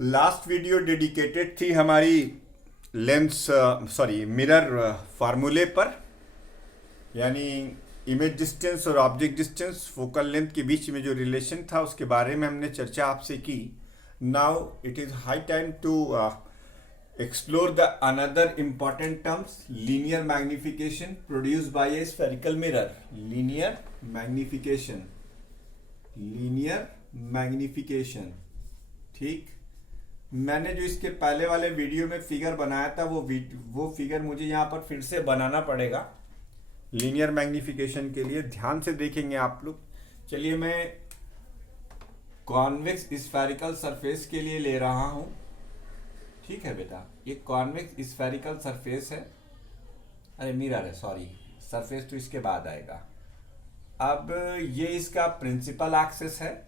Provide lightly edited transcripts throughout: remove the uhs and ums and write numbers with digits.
Last video dedicated थी हमारी mirror फार्मूले पर, यानी इमेज डिस्टेंस और ऑब्जेक्ट डिस्टेंस फोकल लेंथ के बीच में जो रिलेशन था उसके बारे में हमने चर्चा आपसे की। Now it is high time to explore the another important terms, linear magnification produced by a spherical mirror. Linear magnification। ठीक, मैंने जो इसके पहले वाले वीडियो में फिगर बनाया था वो फिगर मुझे यहाँ पर फिर से बनाना पड़ेगा लीनियर मैग्निफिकेशन के लिए। ध्यान से देखेंगे आप लोग। चलिए, मैं कॉन्वेक्स स्फेरिकल सरफेस के लिए ले रहा हूँ। ठीक है बेटा, ये कॉन्वेक्स स्फेरिकल सरफेस है, अरे मिरर है, सॉरी, सरफेस तो इसके बाद आएगा। अब ये इसका प्रिंसिपल एक्सिस है,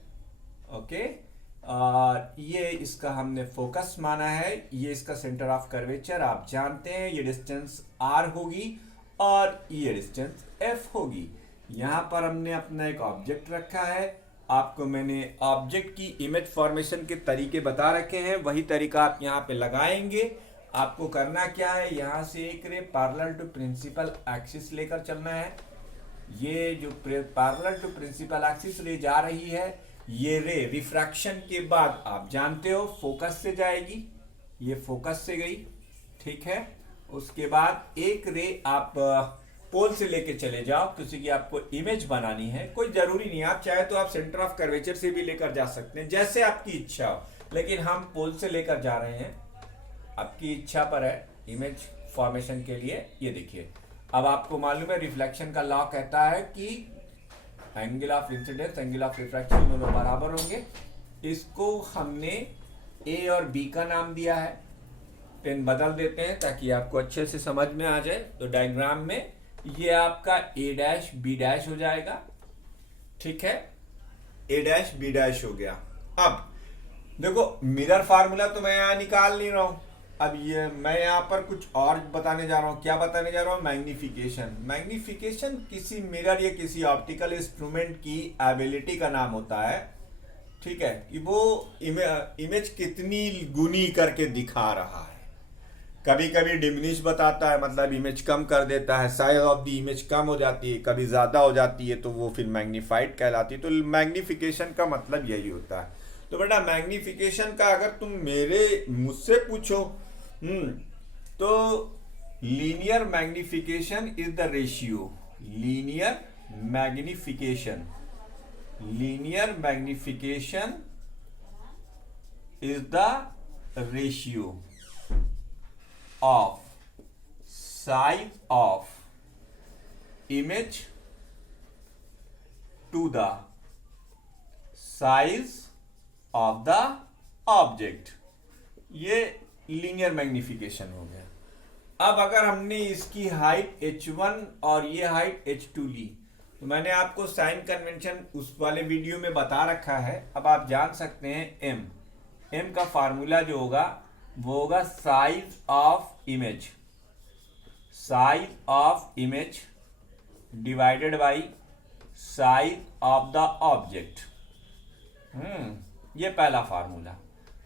ओके, और ये इसका हमने फोकस माना है, ये इसका सेंटर ऑफ कर्वेचर आप जानते हैं, ये डिस्टेंस r होगी और ये डिस्टेंस f होगी। यहाँ पर हमने अपना एक ऑब्जेक्ट रखा है। आपको मैंने ऑब्जेक्ट की इमेज फॉर्मेशन के तरीके बता रखे हैं, वही तरीका आप यहाँ पे लगाएंगे। आपको करना क्या है, यहाँ से एक ray parallel to principal axis लेकर चलना है। ये जो पैरेलल टू प्रिंसिपल एक्सिस ले जा रही है, ये रे रिफ्रैक्शन के बाद आप जानते हो फोकस से जाएगी, ये फोकस से गई, ठीक है। उसके बाद एक रे आप पोल से लेके चले जाओ, किसी की आपको इमेज बनानी है, कोई जरूरी नहीं, आप चाहे तो आप सेंटर ऑफ कर्वेचर से भी लेकर जा सकते हैं, जैसे आपकी इच्छा हो, लेकिन हम पोल से लेकर जा रहे हैं, आपकी इच्छा पर है इमेज फॉर्मेशन के लिए। ये देखिए, अब आपको मालूम है रिफ्लेक्शन का लॉ कहता है कि angle of incidence angle of refraction दोनों बराबर होंगे। इसको हमने ए और बी का नाम दिया है, पेन बदल देते हैं ताकि आपको अच्छे से समझ में आ जाए। तो डायग्राम में ये आपका ए डैश बी डैश हो जाएगा, ठीक है, ए डैश बी डैश हो गया। अब देखो, मिरर फार्मूला तो मैं यहां निकाल नहीं रहा हूं, अब ये मैं यहां पर कुछ और बताने जा रहा हूं। क्या बताने जा रहा हूं? मैग्निफिकेशन किसी मिरर या किसी ऑप्टिकल इंस्ट्रूमेंट की एबिलिटी का नाम होता है, ठीक है, कि वो इमेज कितनी गुनी करके दिखा रहा है। कभी कभी डिमिनिश बताता है, मतलब इमेज कम कर देता है, साइज ऑफ द इमेज कम हो जाती है, कभी ज़्यादा हो जाती है, तो वो फिर मैग्नीफाइड कहलाती है। तो मैग्निफिकेशन का मतलब यही होता है। तो बेटा, मैग्निफिकेशन का अगर तुम मुझसे पूछो तो linear magnification is the ratio, linear magnification is the ratio of size of image to the size of the object। ये लीनियर मैग्निफिकेशन हो गया। अब अगर हमने इसकी हाइट h1 और ये हाइट h2 ली, तो मैंने आपको साइन कन्वेंशन उस वाले वीडियो में बता रखा है। अब आप जान सकते हैं m का फार्मूला जो होगा वो होगा size of image divided by size of the object. ये पहला फार्मूला।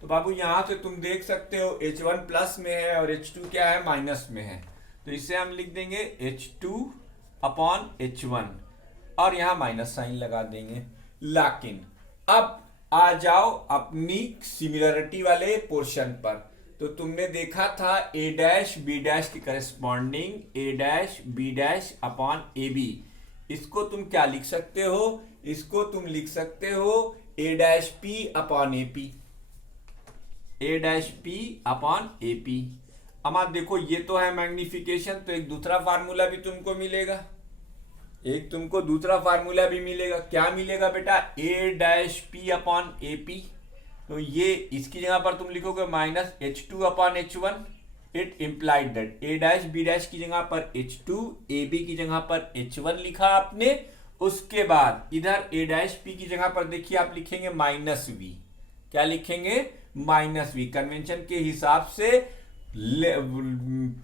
तो बाबू, यहां से तुम देख सकते हो h1 प्लस में है और h2 क्या है, माइनस में है, तो इसे हम लिख देंगे h2 अपॉन h1 और यहां माइनस साइन लगा देंगे। लेकिन अब आ जाओ अपनी सिमिलरिटी वाले पोर्शन पर। तो तुमने देखा था ए डैश बी डैश के corresponding A dash B dash upon A B. इसको तुम क्या लिख सकते हो? इसको तुम लिख सकते हो a dash p upon a p, a dash p upon a p. अब देखो, ये तो है मैग्निफिकेशन, तो एक दूसरा फार्मूला भी तुमको मिलेगा, क्या मिलेगा बेटा? A dash p upon a p. तो ये इसकी जगह पर तुम लिखोगे minus h2 upon h1। It implied that a dash B dash की जगह पर h2, ए बी की जगह पर h1 लिखा आपने। उसके बाद इधर ए डैश पी की जगह पर देखिए आप लिखेंगे माइनस वी। क्या लिखेंगे? Minus we. कन्वेंशन के हिसाब से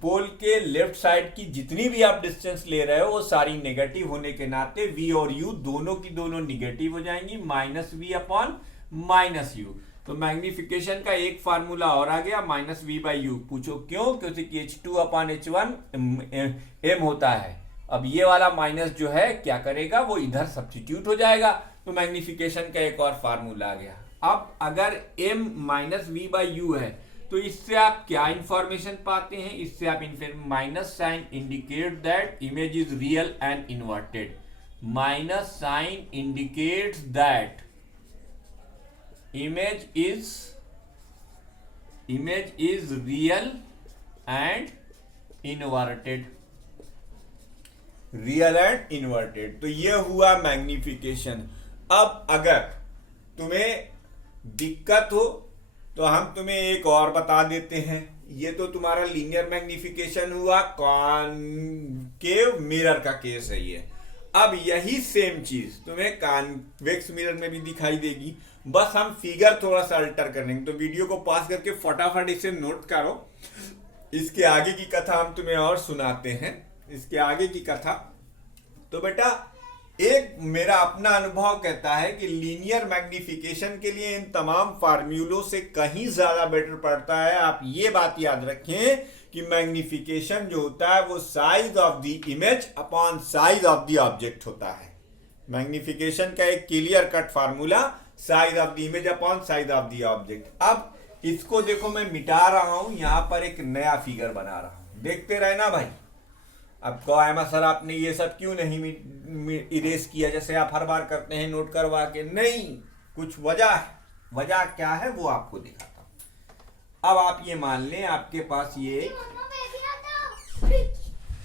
पोल के लेफ्ट साइड की जितनी भी आप डिस्टेंस ले रहे हो वो सारी नेगेटिव होने के नाते v और u दोनों की दोनों निगेटिव हो जाएंगी, minus v upon minus u. तो मैग्निफिकेशन का एक फार्मूला और आ गया -v/u। पूछो क्यों? क्योंकि H2/H1 m होता है। अब ये वाला माइनस जो है क्या करेगा, वो इधर सब्स्टिट्यूट हो जाएगा, तो मैग्निफिकेशन का एक और फार्मूला आ गया। अब अगर m -v/u है तो इससे आप क्या इंफॉर्मेशन पाते हैं? इससे आप minus sign indicate that image is real and inverted. Minus sign indicates that image is real and inverted। Real and inverted, तो ये हुआ मैग्निफिकेशन। अब अगर तुम्हें दिक्कत हो तो हम तुम्हें एक और बता देते हैं। ये तो तुम्हारा लीनियर मैग्निफिकेशन हुआ, कॉनकेव मिरर का केस है ये। अब यही सेम चीज तुम्हें कॉन्वेक्स मिरर में भी दिखाई देगी, बस हम फिगर थोड़ा सा अल्टर करेंगे। तो वीडियो को पॉज करके फटाफट इसे नोट करो। इसके आगे की कथा हम तुम्हें और सुनाते हैं, इसके आगे की कथा। तो बेटा एक मेरा अपना अनुभव कहता है कि लीनियर मैग्निफिकेशन के लिए इन तमाम फार्मूलों से कहीं ज्यादा बेटर पड़ता है। आप ये बात याद रखें कि मैग्निफिकेशन जो होता है वो size of the image upon size of the object होता है। मैग्निफिकेशन का एक clear cut formula, size of the image upon size of the object. अब इसको देखो मैं मिटा रहा हूं, यहां पर एक नया फिगर बना रहा हूं, देखते रहना भाई। अब कहो सर आपने ये सब क्यों नहीं इरेज किया जैसे आप हर बार करते हैं नोट करवा के? नहीं, कुछ वजह है। वजह क्या है वो आपको दिखाता हूं। अब आप ये मान लें आपके पास ये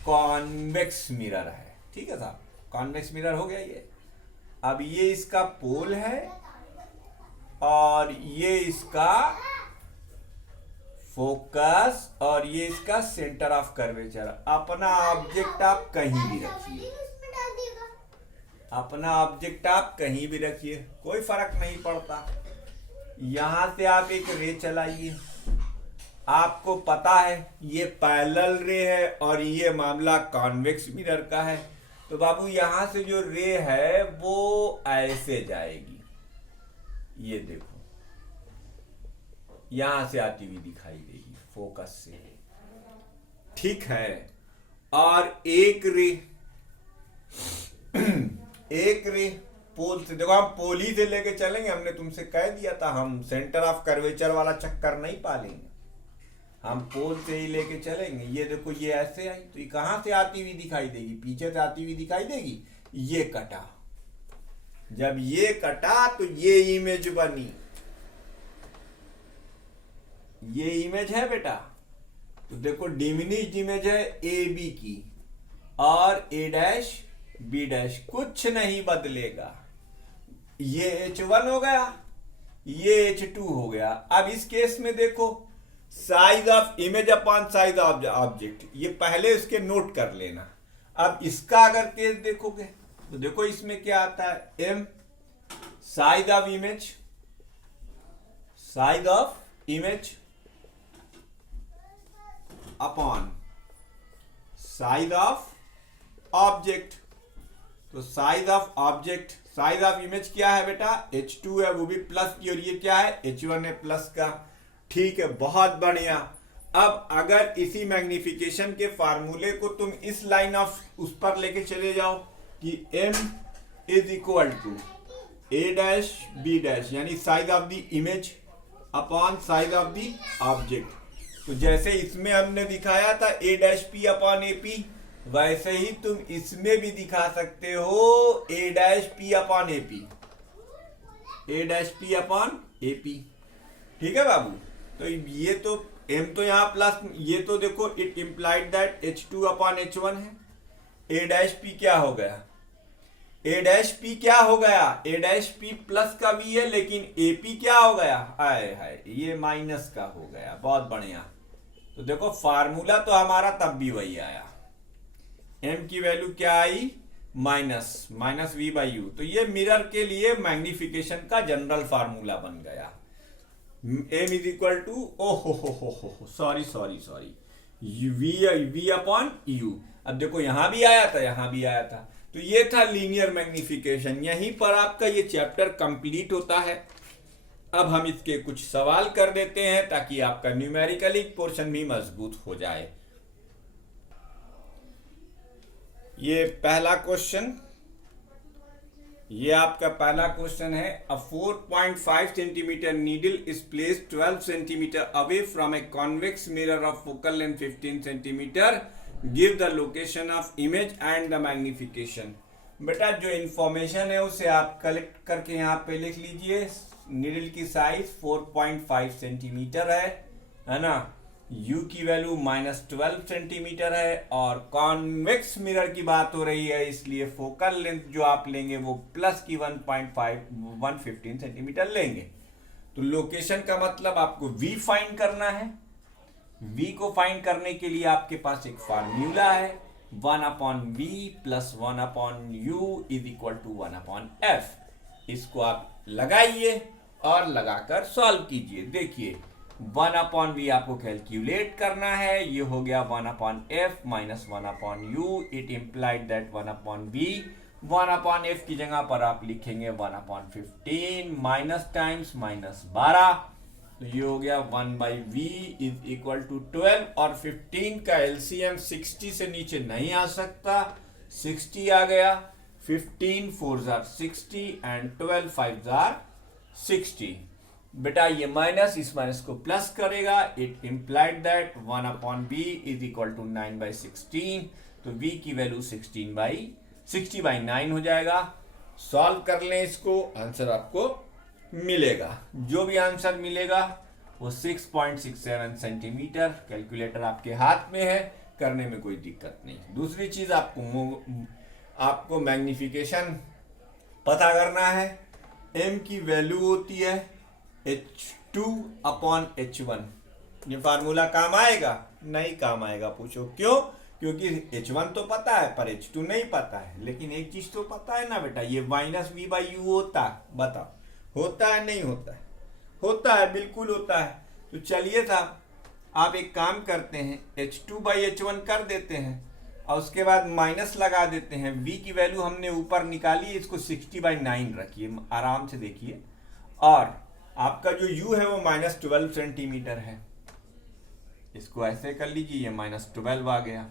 कॉन्वेक्स मिरर है, ठीक है साहब, कॉन्वेक्स मिरर हो गया ये। अब ये इसका पोल है और ये इसका फोकस और ये इसका सेंटर ऑफ कर्वेचर। अपना ऑब्जेक्ट आप कहीं भी रखिए, अपना ऑब्जेक्ट आप कहीं भी रखिए, कोई फर्क नहीं पड़ता। यहां से आप एक रे चलाइए, आपको पता है ये पैरेलल रे है और ये मामला कॉन्वेक्स मिरर का है। तो बाबू यहां से जो रे है वो ऐसे जाएगी, ये देखो यहां से आती हुई दिखाई देगी फोकस से, ठीक है। और एक रे पोल से, देखो हम पोल ही से लेके चलेंगे, हमने तुमसे कह दिया था हम सेंटर ऑफ कर्वेचर वाला चक्कर नहीं पालेंगे, हम पोल से ही लेके चलेंगे। ये देखो ये ऐसे आई तो ये कहां से आती हुई दिखाई देगी? पीछे से आती हुई दिखाई देगी। ये कटा, जब ये कटा तो ये इमेज बनी, ये इमेज है बेटा। तो देखो डिमिनिश्ड इमेज है ए बी की और ए डैश बी डैश, कुछ नहीं बदलेगा। ये H1 हो गया, ये H2 हो गया। अब इस केस में देखो size of image upon size of object, ये पहले इसके नोट कर लेना। अब इसका अगर केस देखोगे तो देखो इसमें क्या आता है, m size of image, size of image upon size of object. तो size of object, size of image क्या है बेटा? H2 है, वो भी प्लस की, और ये क्या है? H1 है प्लस का, ठीक है, बहुत बढ़िया। अब अगर इसी मैग्निफिकेशन के फार्मूले को तुम इस लाइन ऑफ उस पर लेके चले जाओ कि m is equal to a dash b dash, यानी size of the image upon size of the object. तो जैसे इसमें हमने दिखाया था a dash p upon a p, वैसे ही तुम इसमें भी दिखा सकते हो a dash p upon a p, a dash p upon a p, ठीक है बाबू। तो ये तो m तो यहाँ प्लस, ये तो देखो it implied that H2 upon H1 है। a डैश p क्या हो गया? a डैश p क्या हो गया? a डैश p प्लस का भी है लेकिन AP क्या हो गया? हाय हाय, ये माइनस का हो गया। बहुत बढ़िया। तो देखो फार्मूला तो हमारा तब भी वही आया, m की वैल्यू क्या आई? Minus v/u। तो ये मिरर के लिए मैग्निफिकेशन का जनरल फार्मूला बन गया। m is equal to sorry v upon u। अब देखो यहां भी आया था, यहां भी आया था। तो ये था लीनियर मैग्निफिकेशन। यहीं पर आपका ये चैप्टर कंप्लीट होता है। अब हम इसके कुछ सवाल कर देते हैं ताकि आपका न्यूमेरिकली पोर्शन भी मजबूत हो जाए। ये पहला क्वेश्चन, ये आपका पहला क्वेश्चन है। अ 4.5 centimetre needle is placed 12 centimetre away from a convex mirror of focal length 15 centimetre. Give the location of image and the magnification. बेटा जो इंफॉर्मेशन है उसे आप कलेक्ट करके यहाँ पे लिख लीजिए। नीडल की साइज 4.5 सेंटीमीटर है ना। U की वैल्यू -12 सेंटीमीटर है और कॉन्वेक्स मिरर की बात हो रही है, इसलिए फोकल लेंथ जो आप लेंगे वो प्लस की 1.15 सेंटीमीटर लेंगे। तो लोकेशन का मतलब आपको V फाइंड करना है। V को फाइंड करने के लिए आपके पास एक फार्मूला है, 1/V + 1/U = 1/F। इसको आप लगाइए और लगाकर सॉल्व कीजिए। देखिए 1/V आपको कैलकुलेट करना है, ये हो गया 1/F - 1/U। It implied that 1/V 1/F की जगह पर आप लिखेंगे 1/15 माइनस टाइम्स -12, तो ये हो गया 1/V = 12। और 15 का एलसीएम 60 से नीचे नहीं आ सकता, 60 आ गया। 15 4s are 60 and 12 5s are 60। बेटा ये माइनस इस माइनस को प्लस करेगा। इट इम्प्लाइड दैट 1/V = 9/16, तो V की वैल्यू 60/9 हो जाएगा। सॉल्व कर लें इसको, आंसर आपको मिलेगा। जो भी आंसर मिलेगा वो 6.67 सेंटीमीटर। कैलकुलेटर आपके हाथ में है, करने में कोई दिक्कत नहीं। दूसरी चीज आपको मैग्निफिकेशन पता करना है। M की वैल्यू होती है H2/H1। ये फार्मूला काम आएगा? नहीं काम आएगा। पूछो क्यों? क्योंकि H1 तो पता है पर H2 नहीं पता है। लेकिन एक चीज तो पता है ना बेटा, ये -V/U होता है। बताओ होता है नहीं होता है? होता है, बिल्कुल होता है। तो चलिए साहब आप एक काम करते हैं, H2/H1 कर देते हैं और उसके बाद माइनस लगा देते हैं। V की वैल्यू हमने ऊपर निकाली, इसको 60/9 रखिए, आराम से देखिए। और आपका जो U है वो -12 सेंटीमीटर है, इसको ऐसे कर लीजिए, ये -12 आ गया।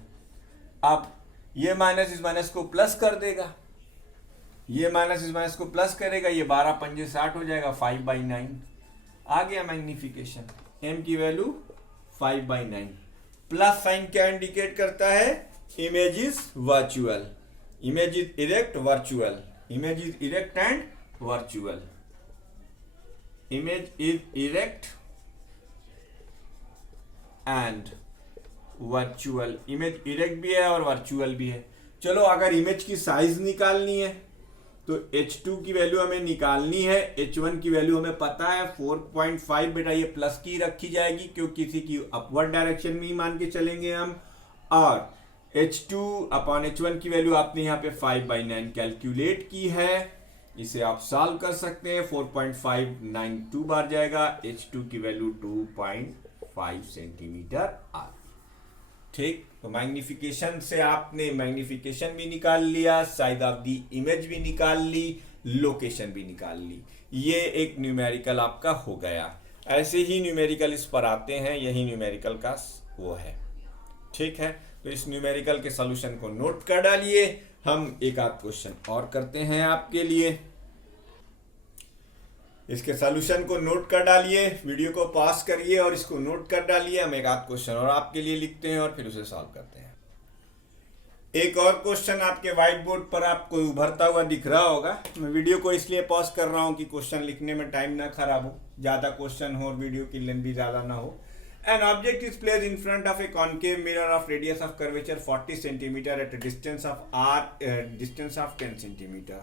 अब ये माइनस इस माइनस को प्लस कर देगा, ये माइनस इस माइनस को प्लस करेगा, ये 12 पंजे 60 हो जाएगा, 5/9 आ गया मैग्निफिकेशन। M की वैल्यू 5/9। प्लस साइन क्या इंडिकेट करता है? Image is virtual, image is erect virtual, image is erect and virtual, image is erect and virtual. Image erect भी है और वर्चुअल भी है। चलो अगर इमेज की साइज निकालनी है तो H2 की वैल्यू हमें निकालनी है। H1 की वैल्यू हमें पता है 4.5। बेटा ये प्लस की रखी जाएगी क्योंकि किसी की अपवर्ड डायरेक्शन में ही मान के चलेंगे हम। और H2/H1 की वैल्यू आपने यहाँ पे 5/9 कैलकुलेट की है, इसे आप सॉल्व कर सकते हैं। 4.5 2 बार जाएगा, H2 की वैल्यू 2.5 सेंटीमीटर आ। ठीक, तो मैग्निफिकेशन से आपने मैग्निफिकेशन भी निकाल लिया, साइज ऑफ दी इमेज भी निकाल ली, लोकेशन भी निकाल ली। ये एक न्यूमेरिकल आपका हो गया। ऐसे ही न्यूमेरिकल इस पर आते हैं, यही न्यूमेरिकल का वो है। ठीक है, तो इस न्यूमेरिकल के सॉल्यूशन को नोट कर डालिए। हम एक आध क्वेश्चन और करते हैं आपके लिए। इसके सॉल्यूशन को नोट कर डालिए, वीडियो को पॉज करिए और इसको नोट कर डालिए। हम एक आध क्वेश्चन और आपके लिए लिखते हैं और फिर उसे सॉल्व करते हैं। एक और क्वेश्चन आपके व्हाइट बोर्ड पर आपको उभरता हुआ दिख रहा होगा। मैं वीडियो को इसलिए पॉज कर रहा हूं कि क्वेश्चन लिखने में टाइम ना खराब हो, ज्यादा क्वेश्चन हो और वीडियो की लेंथ भी ज्यादा ना हो। An object is placed in front of a concave mirror of radius of curvature 40 cm at a distance of 10 cm.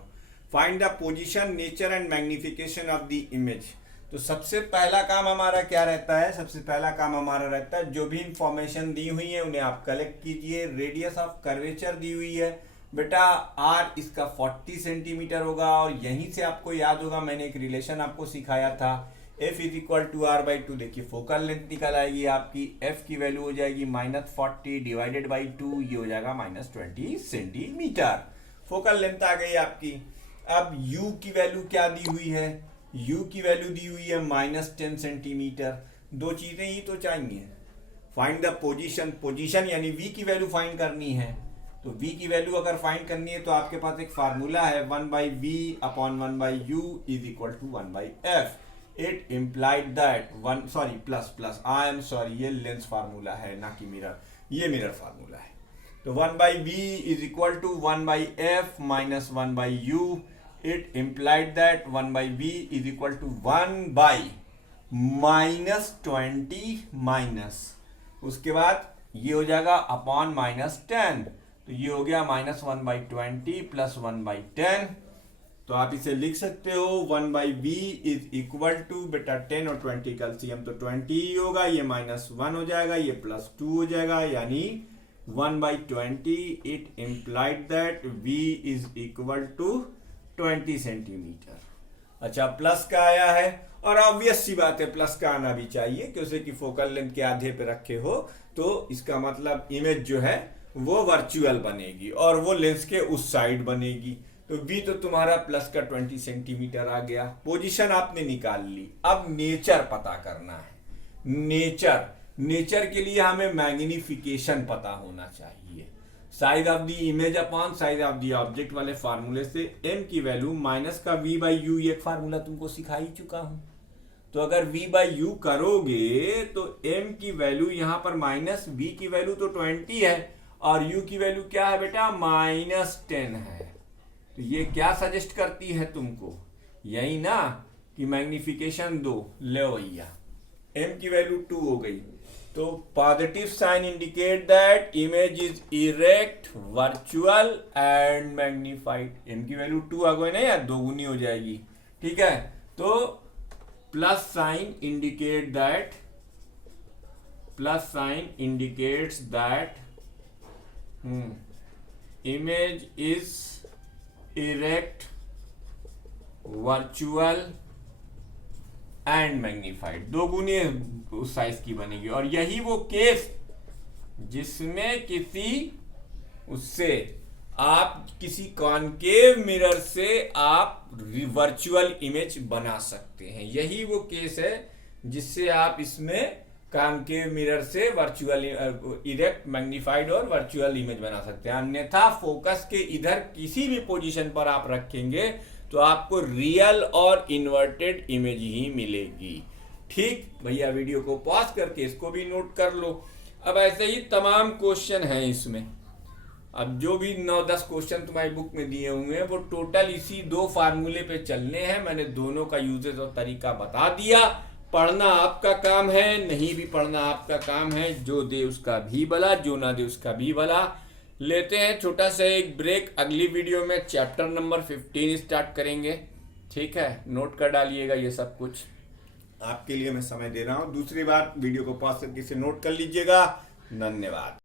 Find the position, nature and magnification of the image. तो सबसे पहला काम हमारा क्या रहता है? सबसे पहला काम हमारा रहता है जो भी इंफॉर्मेशन दी हुई है उन्हें आप कलेक्ट कीजिए। रेडियस ऑफ कर्वेचर दी हुई है बेटा R, इसका 40 सेंटीमीटर होगा। और यहीं से आपको याद होगा, मैंने एक रिलेशन आपको सिखाया था, F = R/2। देखिए फोकल लेंथ निकल आएगी आपकी, F की वैल्यू हो जाएगी -40 डिवाइडेड बाई 2, ये हो जाएगा -20 सेंटीमीटर। फोकल लेंथ आ गई आपकी। अब U की वैल्यू क्या दी हुई है? u की वैल्यू दी हुई है -10 सेंटीमीटर। दो चीजें ही तो चाहिए, फाइंड द पोजीशन, पोजीशन यानी v की वैल्यू फाइंड करनी है। तो v की वैल्यू अगर फाइंड करनी है तो आपके पास एक फार्मूला है 1/v upon 1/u is equal to 1/f। It implied that plus I am sorry, ये लेंस फार्मूला है ना कि मिरर, ये मिरर फार्मूला है। तो 1/v is equal to 1/f minus 1/u। It implied that 1/v is equal to 1/-20 minus, उसके बाद ये हो जाएगा अपॉन -10, तो ये हो गया -1/20 प्लस 1/10। तो आप इसे लिख सकते हो 1/v इज इक्वल टू, बेटा 10 और 20 का एलसीएम तो 20 ही होगा, ये -1 हो जाएगा, ये +2 हो जाएगा, यानी 1/20। It implied that v is equal to 20 centimetre. अच्छा, प्लस का आया है और ऑब्वियस सी बात है प्लस का आना भी चाहिए, क्योंकि कि फोकल लेंथ के आधे पे रखे हो तो इसका मतलब इमेज जो है वो वर्चुअल बनेगी और वो लेंस के उस साइड बनेगी। तो v तो तुम्हारा प्लस का 20 सेंटीमीटर आ गया। पोजीशन आपने निकाल ली, अब नेचर पता करना है। नेचर के लिए हमें मैग्निफिकेशन पता होना चाहिए। Size of the image upon size of the object वाले फार्मूले से m की वैल्यू माइनस का v/u, ये फार्मूला तुमको सिखा ही चुका हूं। तो अगर v/u करोगे तो m की वैल्यू यहां पर -v की वैल्यू तो 20 है और u की वैल्यू क्या है बेटा, -10 है। तो ये क्या सजेस्ट करती है तुमको, यही ना कि मैग्निफिकेशन दो। ले भैया, m की वैल्यू 2 हो गई, तो positive sign indicate that image is erect, virtual and magnified. m की वैल्यू 2 आ गई ना यार, दोगुनी हो जाएगी, ठीक है। तो plus sign indicates that image is erect, virtual and magnified, दोगुनी उस साइज की बनेगी। और यही वो केस जिसमें किसी कॉनकेव मिरर से आप वर्चुअल इमेज बना सकते हैं। यही वो केस है जिससे आप इसमें कॉनकेव मिरर से वर्चुअल, इरेक्ट, मैग्निफाइड और वर्चुअल इमेज बना सकते हैं। अन्यथा फोकस के इधर किसी भी पोजीशन पर आप रखेंगे तो आपको रियल और इन्वर्टेड इमेज ही मिलेगी। ठीक भैया, वीडियो को पॉज करके इसको भी नोट कर लो। अब ऐसे ही तमाम क्वेश्चन हैं इसमें। अब जो भी 9-10 क्वेश्चन तुम्हारी बुक में दिए हुए हैं वो टोटल इसी 2 फार्मूले पे चलने हैं। मैंने दोनों का यूजेज और तरीका बता दिया। पढ़ना आपका काम है, नहीं भी पढ़ना आपका काम है। जो दे उसका भी भला, जो ना दे उसका भी भला। लेते हैं छोटा सा एक ब्रेक, अगली वीडियो में चैप्टर नंबर 15 स्टार्ट करेंगे। ठीक है, नोट कर डालिएगा ये सब कुछ, आपके लिए मैं समय दे रहा हूं। दूसरी बार वीडियो को पॉज करके इसे नोट कर लीजिएगा। धन्यवाद।